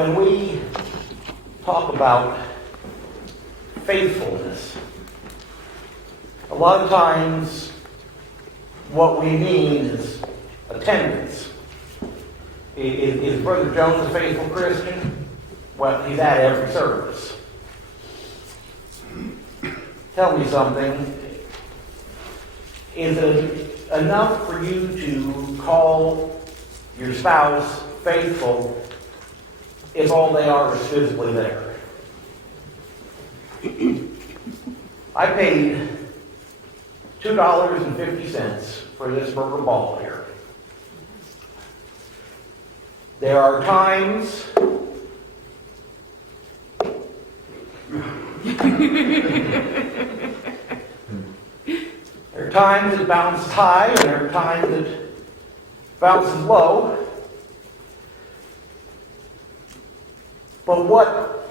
when we talk about faithfulness, a lot of times what we mean is attendance. Is Brother Jones a faithful Christian? Well, he's at every service. Tell me something. Is it enough for you to call your spouse faithful if all they are is physically there? I paid $2.50 for this rubber ball here. There are times it bounces high, and there are times it bounces low. But what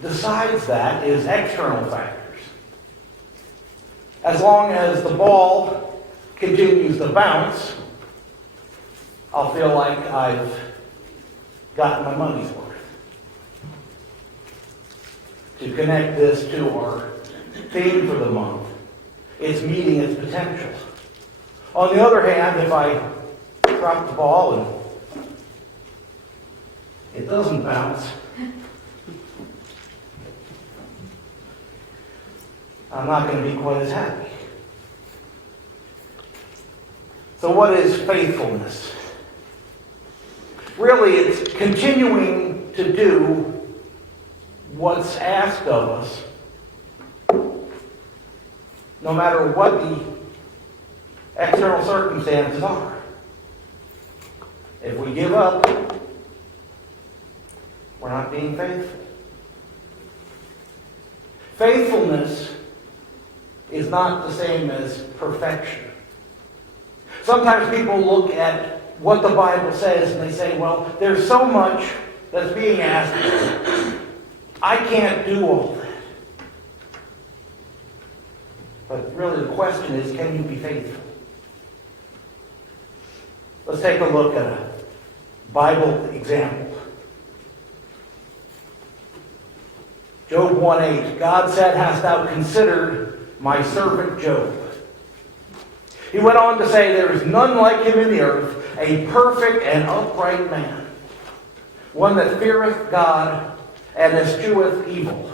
decides that is external factors. As long as the ball continues to bounce, I'll feel like I've gotten my money's worth. To connect this to our theme for the month, it's meeting its potential. On the other hand, if I drop the ball and it doesn't bounce, I'm not going to be quite as happy. So what is faithfulness? Really, it's continuing to do what's asked of us, no matter what the external circumstances are. If we give up, we're not being faithful. Faithfulness is not the same as perfection. Sometimes people look at what the Bible says and they say, well, there's so much that's being asked of me. I can't do all that. But really the question is, can you be faithful? Let's take a look at a Bible example. Job 1:8, God said, hast thou considered my servant Job? He went on to say, there is none like him in the earth, a perfect and upright man, one that feareth God and escheweth evil.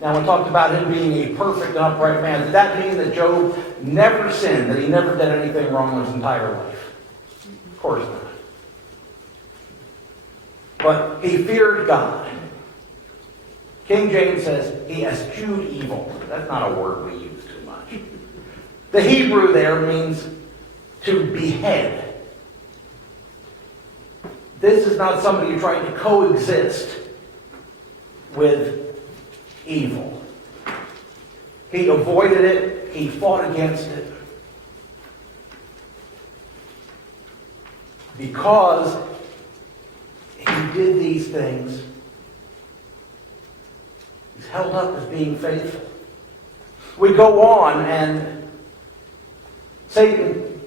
Now, we talked about him being a perfect and upright man. Did that mean that Job never sinned, that he never did anything wrong in his entire life? Of course not. But he feared God. King James says he eschewed evil. That's not a word we use too much. The Hebrew there means to behead. This is not somebody trying to coexist with evil. He avoided it. He fought against it. Because he did these things, he's held up as being faithful. We go on, and Satan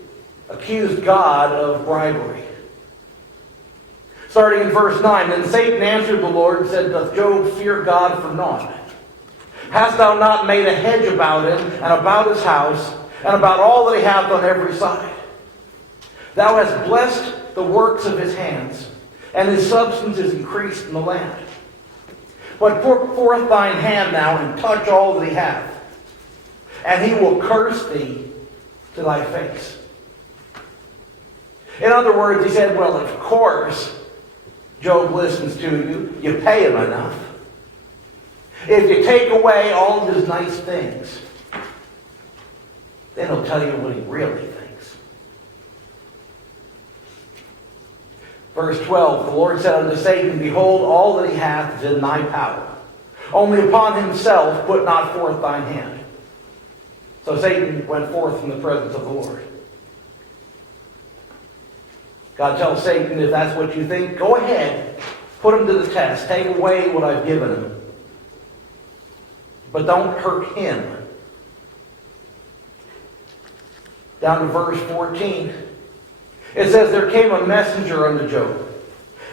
accused God of bribery. Starting in verse 9, then Satan answered the Lord and said, doth Job fear God for naught? Hast thou not made a hedge about him, and about his house, and about all that he hath on every side? Thou hast blessed the works of his hands, and his substance is increased in the land. But put forth thine hand now, and touch all that he hath, and he will curse thee to thy face. In other words, he said, well, of course, Job listens to you. You pay him enough. If you take away all of his nice things, then he'll tell you what he really thinks. Verse 12, the Lord said unto Satan, behold, all that he hath is in thy power. Only upon himself put not forth thine hand. So Satan went forth from the presence of the Lord. God tells Satan, if that's what you think, go ahead, put him to the test, take away what I've given him. But don't hurt him. Down to verse 14. It says, there came a messenger unto Job,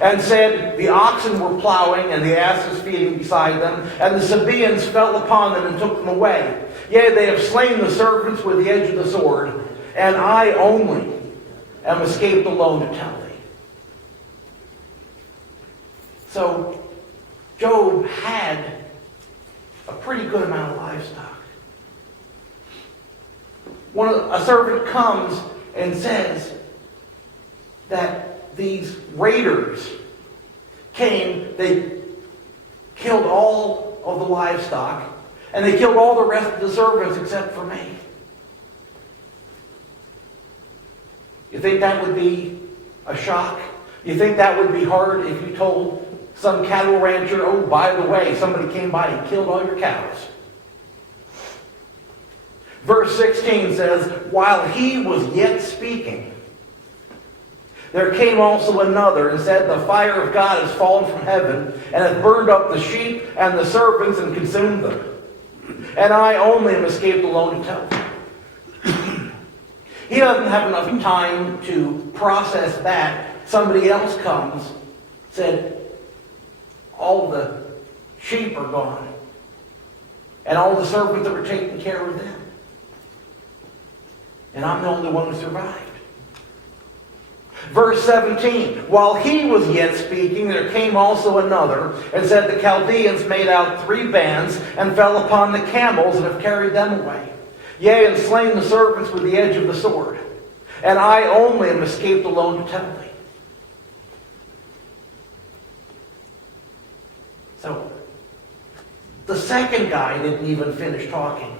and said, the oxen were plowing, and the asses feeding beside them, and the Sabaeans fell upon them and took them away. Yea, they have slain the servants with the edge of the sword, and I only am escaped alone to tell thee. So, Job had a pretty good amount of livestock. A servant comes and says that these raiders came, they killed all of the livestock, and they killed all the rest of the servants except for me. You think that would be a shock? You think that would be hard if you told some cattle rancher, oh, by the way, somebody came by and killed all your cows? Verse 16 says, while he was yet speaking, there came also another and said, the fire of God has fallen from heaven and hath burned up the sheep and the servants and consumed them. And I only am escaped alone to tell them. He doesn't have enough time to process that. Somebody else comes, said, all the sheep are gone, and all the servants that were taking care of them. And I'm the only one who survived. Verse 17, while he was yet speaking, there came also another, and said, the Chaldeans made out 3 bands, and fell upon the camels, and have carried them away. Yea, and slain the servants with the edge of the sword. And I only am escaped alone to tell thee. So, the second guy didn't even finish talking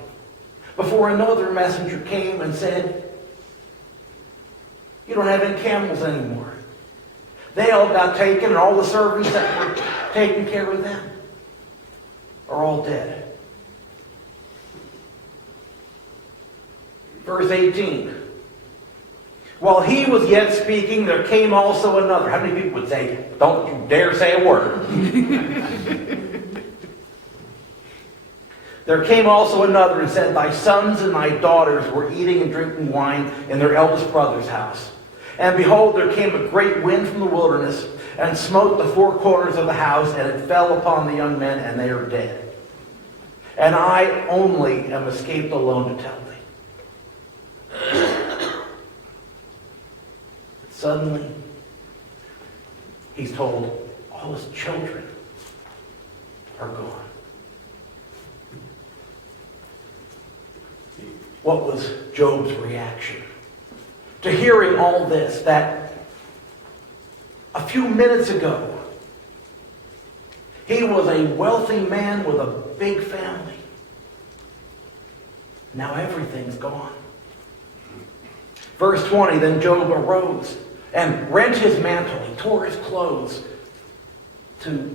before another messenger came and said, you don't have any camels anymore. They all got taken, and all the servants that were taking care of them are all dead. Verse 18. While he was yet speaking, there came also another. How many people would say, don't you dare say a word? There came also another and said, thy sons and thy daughters were eating and drinking wine in their eldest brother's house. And behold, there came a great wind from the wilderness, and smote the 4 corners of the house, and it fell upon the young men, and they are dead. And I only am escaped alone to tell thee. Suddenly, he's told all his children are gone. What was Job's reaction to hearing all this, that a few minutes ago he was a wealthy man with a big family? Now everything's gone. Verse 20, then Job arose and rent his mantle. He tore his clothes to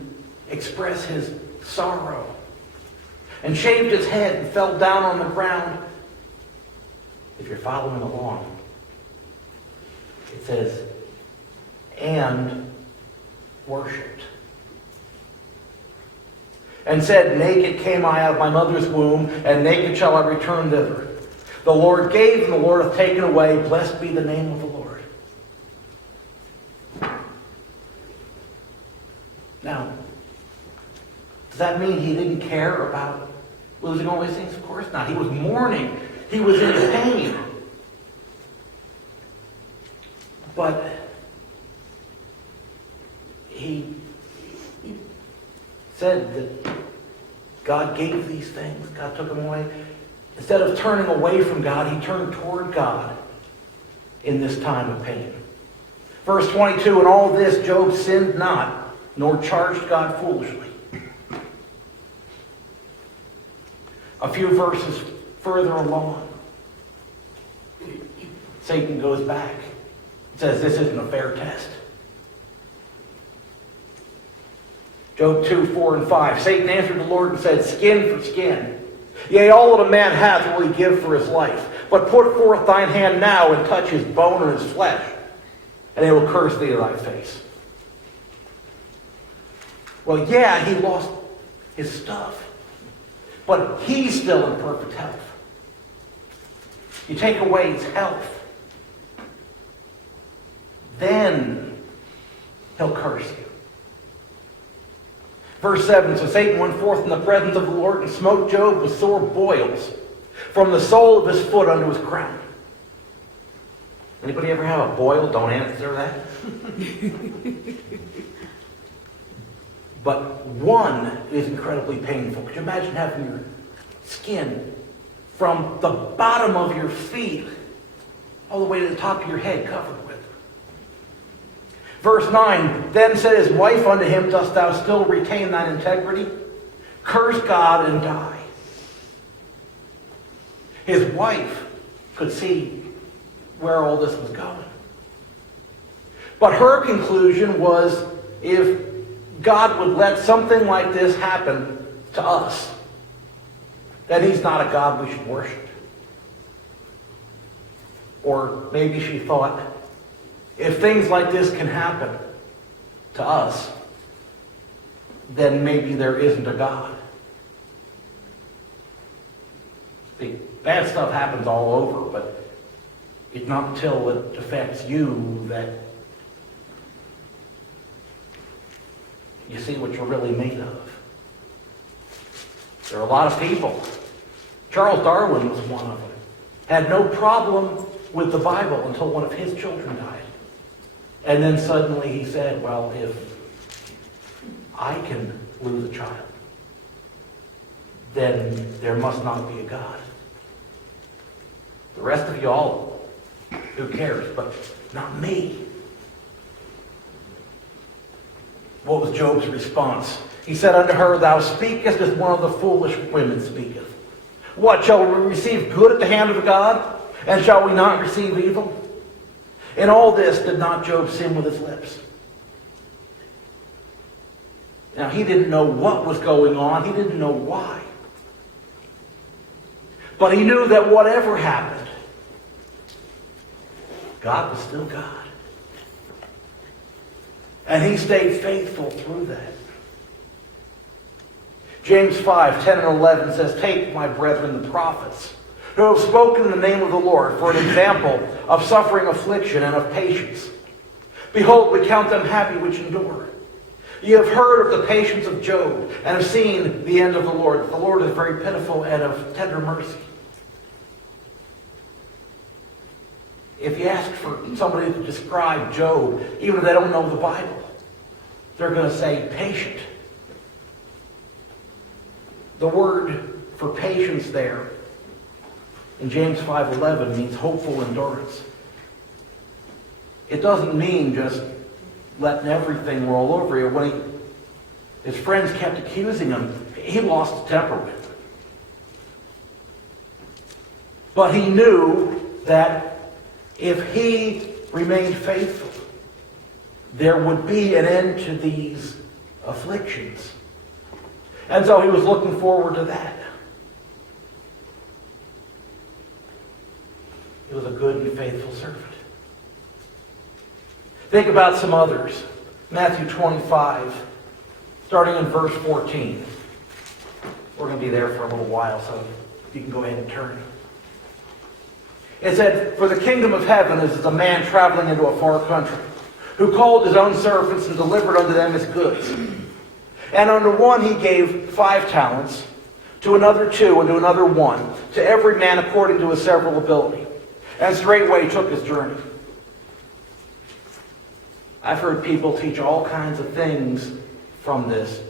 express his sorrow, and shaved his head and fell down on the ground. If you're following along, it says, and worshipped. And said, naked came I out of my mother's womb, and naked shall I return thither. The Lord gave, and the Lord hath taken away. Blessed be the name of the Lord. Now, does that mean he didn't care about losing all these things? Of course not. He was mourning. He was in pain. But he said that God gave these things. God took them away. Instead of turning away from God, he turned toward God in this time of pain. Verse 22, in all this Job sinned not, nor charged God foolishly. A few verses further along, Satan goes back. It says this isn't a fair test. Job 2, 4, and 5. Satan answered the Lord and said, skin for skin. Yea, all that a man hath will he give for his life. But put forth thine hand now and touch his bone or his flesh, and he will curse thee to thy face. Well, yeah, he lost his stuff, but he's still in perfect health. You take away his health, then he'll curse you. Verse 7, so Satan went forth in the presence of the Lord and smote Job with sore boils from the sole of his foot unto his crown. Anybody ever have a boil? Don't answer that. But one is incredibly painful. Could you imagine having your skin from the bottom of your feet all the way to the top of your head covered with? Verse 9, then said his wife unto him, dost thou still retain thine integrity? Curse God and die. His wife could see where all this was going. But her conclusion was, if God would let something like this happen to us, then he's not a God we should worship. Or maybe she thought, if things like this can happen to us, then maybe there isn't a God. See, bad stuff happens all over, but it's not until it affects you that you see what you're really made of. There are a lot of people. Charles Darwin was one of them. Had no problem with the Bible until one of his children died. And then suddenly he said, well, if I can lose a child, then there must not be a God. The rest of you all, who cares? But not me. What was Job's response? He said unto her, thou speakest as one of the foolish women speaketh. What, shall we receive good at the hand of God? And shall we not receive evil? In all this did not Job sin with his lips. Now, he didn't know what was going on. He didn't know why. But he knew that whatever happened, God was still God. And he stayed faithful through that. James 5, 10 and 11 says, take, my brethren, the prophets, who have spoken in the name of the Lord, for an example of suffering affliction and of patience. Behold, we count them happy which endure. Ye have heard of the patience of Job, and have seen the end of the Lord. The Lord is very pitiful and of tender mercy. If you ask for somebody to describe Job, even if they don't know the Bible, they're going to say patient. The word for patience there in James 5:11 means hopeful endurance. It doesn't mean just letting everything roll over you. When his friends kept accusing him, he lost his temper with them. But he knew that if he remained faithful, there would be an end to these afflictions. And so he was looking forward to that. He was a good and faithful servant. Think about some others. Matthew 25, starting in verse 14. We're going to be there for a little while, so you can go ahead and turn. It said, for the kingdom of heaven is as a man traveling into a far country, who called his own servants and delivered unto them his goods. And unto one he gave 5 talents, to another 2, and to another 1, to every man according to his several ability. And straightway took his journey. I've heard people teach all kinds of things from this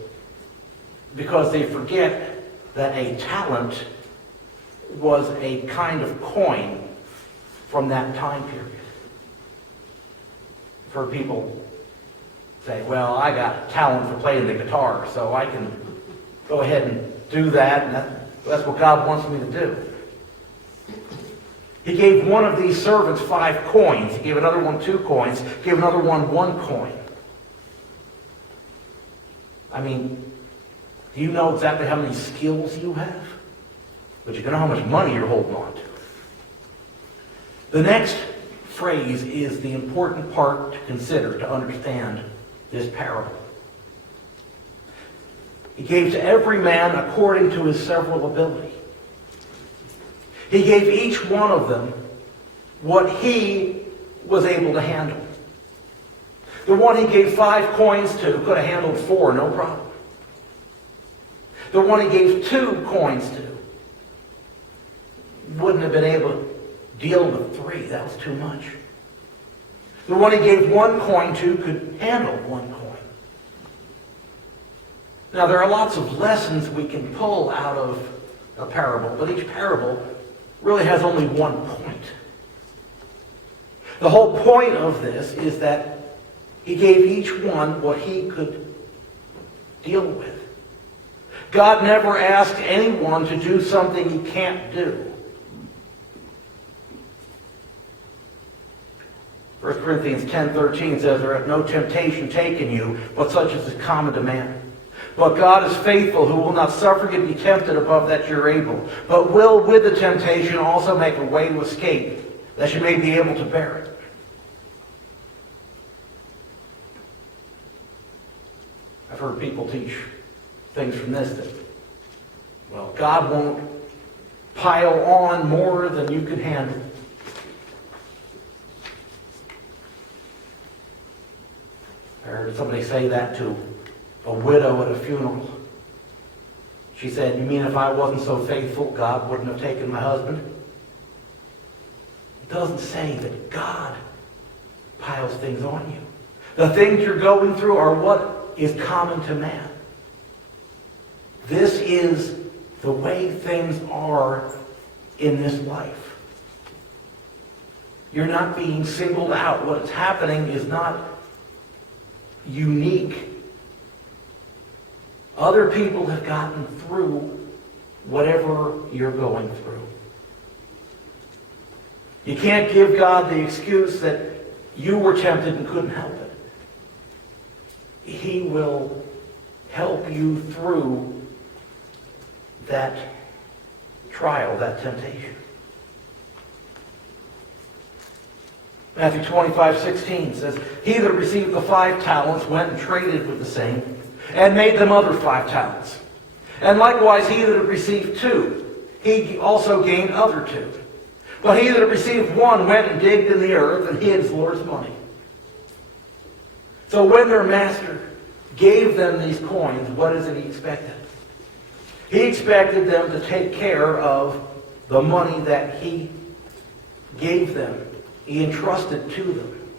because they forget that a talent was a kind of coin from that time period. I've heard people say, well, I got talent for playing the guitar, so I can go ahead and do that, and that's what God wants me to do. He gave one of these servants 5 coins. He gave another one 2 coins. He gave another one 1 coin. I mean, do you know exactly how many skills you have? But you don't know how much money you're holding on to. The next phrase is the important part to consider to understand this parable. He gave to every man according to his several ability. He gave each one of them what he was able to handle. The one he gave 5 coins to could have handled 4, no problem. The one he gave 2 coins to wouldn't have been able to deal with 3. That was too much. The one he gave 1 coin to could handle 1 coin. Now, there are lots of lessons we can pull out of a parable, but each parable really has only one point. The whole point of this is that he gave each one what he could deal with. God never asked anyone to do something he can't do. 1 Corinthians 10:13 says, "There hath no temptation taken you, but such as is common to man. But God is faithful, who will not suffer you to be tempted above that you're able, but will with the temptation also make a way to escape, that you may be able to bear it." I've heard people teach things from this that, well, God won't pile on more than you can handle. I heard somebody say that to a widow at a funeral. She said, "You mean if I wasn't so faithful, God wouldn't have taken my husband?" It doesn't say that God piles things on you. The things you're going through are what is common to man. This is the way things are in this life. You're not being singled out. What's happening is not unique. Other people have gotten through whatever you're going through. You can't give God the excuse that you were tempted and couldn't help it. He will help you through that trial, that temptation. Matthew 25:16 says, "He that received the 5 talents went and traded with the same, and made them other 5 talents. And likewise he that had received 2, he also gained other 2. But he that had received 1 went and digged in the earth and hid his Lord's money." So when their master gave them these coins, what is it he expected? He expected them to take care of the money that he gave them. He entrusted to them.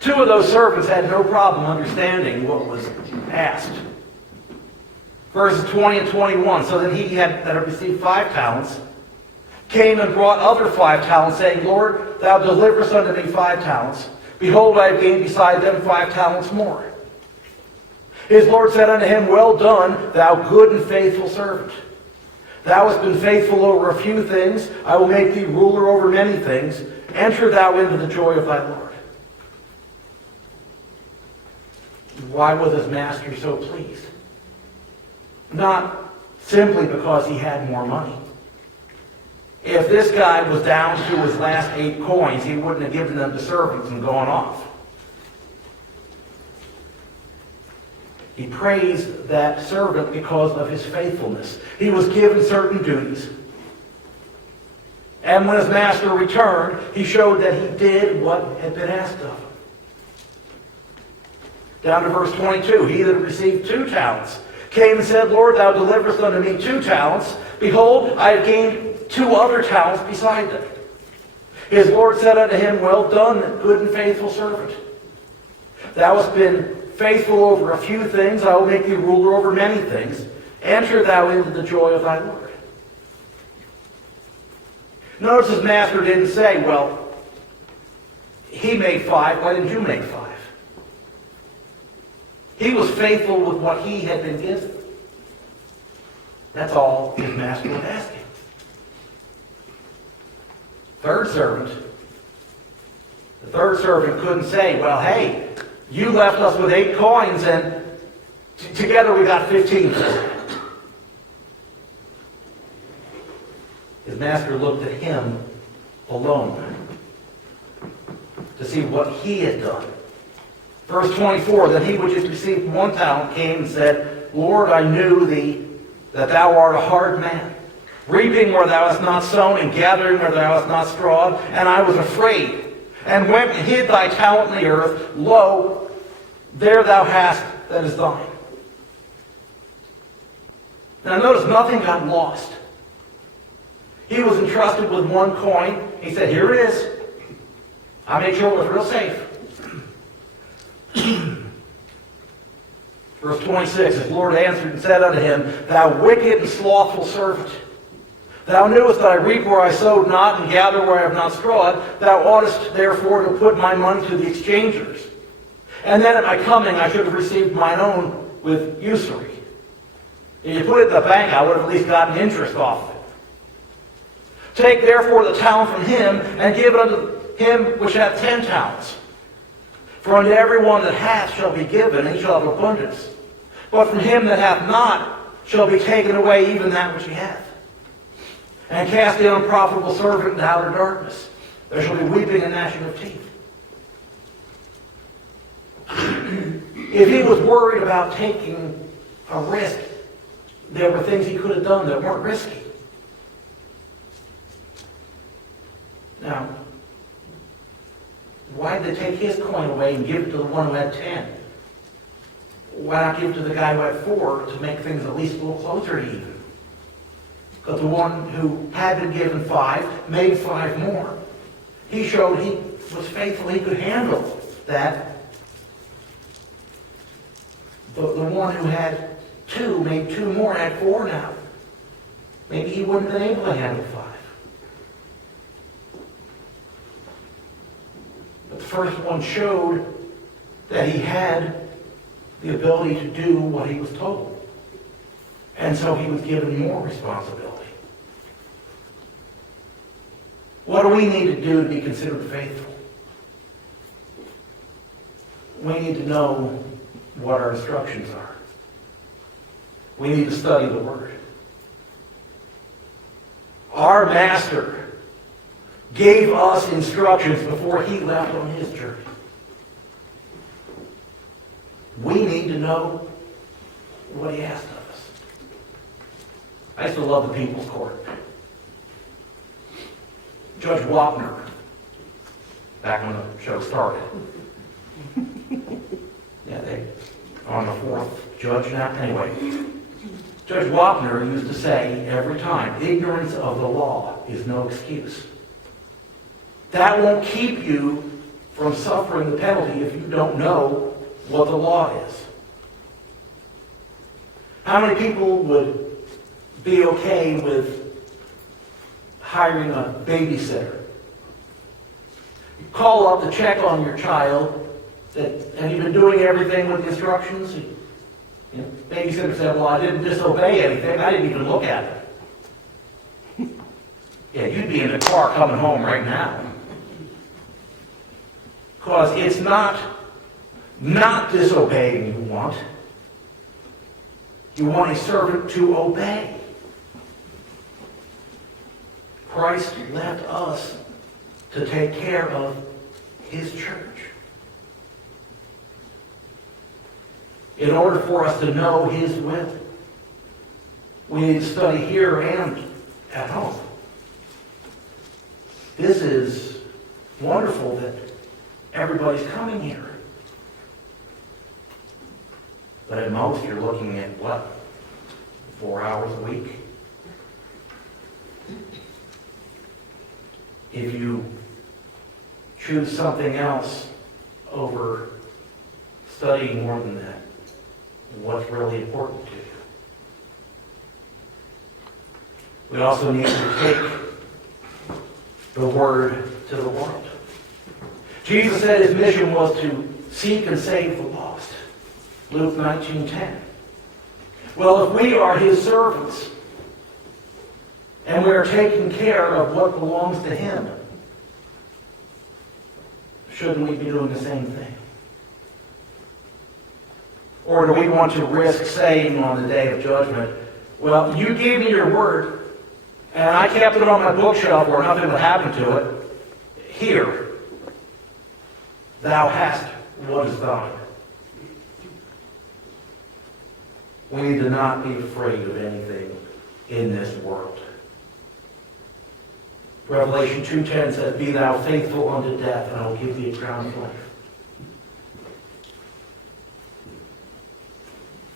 2 of those servants had no problem understanding what was asked. Verses 20 and 21. "So then he that had received 5 talents came and brought other 5 talents, saying, Lord, thou deliverest unto me 5 talents. Behold, I have gained beside them 5 talents more. His Lord said unto him, Well done, thou good and faithful servant. Thou hast been faithful over a few things. I will make thee ruler over many things. Enter thou into the joy of thy Lord." Why was his master so pleased? Not simply because he had more money. If this guy was down to his last 8 coins, he wouldn't have given them to servants and gone off. He praised that servant because of his faithfulness. He was given certain duties. And when his master returned, he showed that he did what had been asked of him. Down to verse 22. "He that received 2 talents came and said, Lord, thou deliverest unto me 2 talents. Behold, I have gained 2 other talents beside them. His Lord said unto him, Well done, good and faithful servant. Thou hast been faithful over a few things. I will make thee ruler over many things. Enter thou into the joy of thy Lord." Notice his master didn't say, "Well, he made 5. Why didn't you make 5?" He was faithful with what he had been given. That's all his master would ask him. The third servant couldn't say, "Well, hey, you left us with 8 coins and together we got 15. His master looked at him alone to see what he had done. Verse 24, "Then he which had received 1 talent came and said, Lord, I knew thee, that thou art a hard man, reaping where thou hast not sown, and gathering where thou hast not strawed. And I was afraid, and went and hid thy talent in the earth. Lo, there thou hast that is thine. Now notice nothing got lost. He was entrusted with one coin. He said, here it is. I made sure it was real safe. Verse 26, his Lord answered and said unto him, thou wicked and slothful servant, thou knewest that I reap where I sowed not, and gather where I have not strawed. Thou oughtest therefore to put my money to the exchangers. And then at my coming I should have received mine own with usury. If you put it in the bank, I would have at least gotten interest off of it. Take therefore the talent from him, and give it unto him which hath 10 talents. For unto every one that hath shall be given, and he shall have abundance. But from him that hath not shall be taken away even that which he hath. And cast the unprofitable servant into outer darkness. There shall be weeping and gnashing of teeth. If he was worried about taking a risk, there were things he could have done that weren't risky. Now, why did they take his coin away and give it to the one who had 10? Why not give it to the guy who had 4 to make things at least a little closer to even? Because the one who had been given 5 made 5 more. He showed he was faithful, he could handle that. But the one who had 2 made 2 more, had 4 now. Maybe he wouldn't have been able to handle 5. But the first one showed that he had the ability to do what he was told. And so he was given more responsibility. What do we need to do to be considered faithful? We need to know what our instructions are. We need to study the Word. Our Master gave us instructions before he left on his journey. We need to know what he asked of us. I used to love the People's Court. Judge Wapner, back when the show started. Yeah, they on the 4th judge now. Anyway, Judge Wapner used to say every time, ignorance of the law is no excuse. That won't keep you from suffering the penalty if you don't know what the law is. How many people would be okay with hiring a babysitter? You call up to check on your child. Have you been doing everything with the instructions? Babysitter said, well, I didn't disobey anything. I didn't even look at it. Yeah, you'd be in the car coming home right now. Because it's not disobeying you want. You want a servant to obey. Christ left us to take care of his church. In order for us to know his will, we need to study here and at home. This is wonderful that everybody's coming here. But at most, you're looking at, 4 hours a week? If you choose something else over studying more than that, what's really important to you? We also need to take the Word to the world. Jesus said his mission was to seek and save the lost. Luke 19:10. Well, if we are his servants, and we are taking care of what belongs to him, shouldn't we be doing the same thing? Or do we want to risk saying on the day of judgment, well, you gave me your word, and I kept it on my bookshelf where nothing would happen to it. Here, thou hast what is thine. We need to not be afraid of anything in this world. Revelation 2:10 says, "Be thou faithful unto death, and I will give thee a crown of life."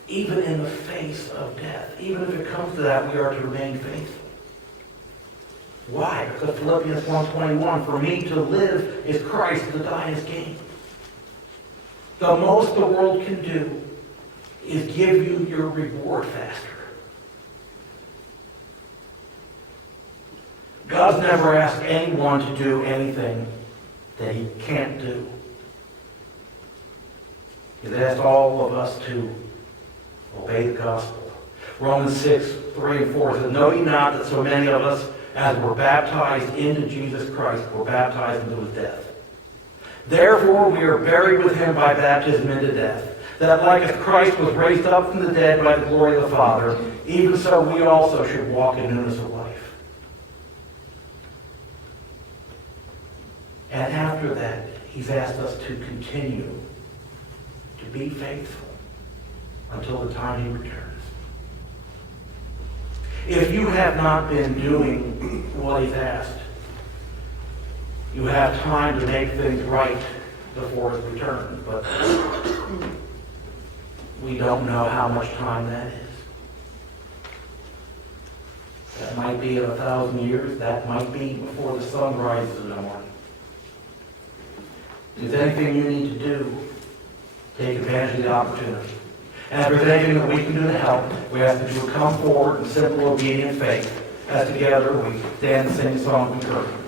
Even in the face of death, even if it comes to that, we are to remain faithful. Why? Because Philippians 1:21, "For me to live is Christ, to die is gain." The most the world can do is give you your reward faster. God's never asked anyone to do anything that he can't do. He's asked all of us to obey the gospel. Romans 6:3-4 says, "Know ye not that so many of us, as were baptized into Jesus Christ, were baptized into his death? Therefore we are buried with him by baptism into death, that like as Christ was raised up from the dead by the glory of the Father, even so we also should walk in newness of life." And after that, he's asked us to continue to be faithful until the time he returns. If you have not been doing what he's asked, you have time to make things right before his return, but we don't know how much time that is. That might be in 1,000 years. That might be before the sun rises in the morning. If there's anything you need to do, take advantage of the opportunity. And if there's anything that we can do to help, we ask that you would come forward in simple, obedient faith. As together we stand and sing a song of encouragement.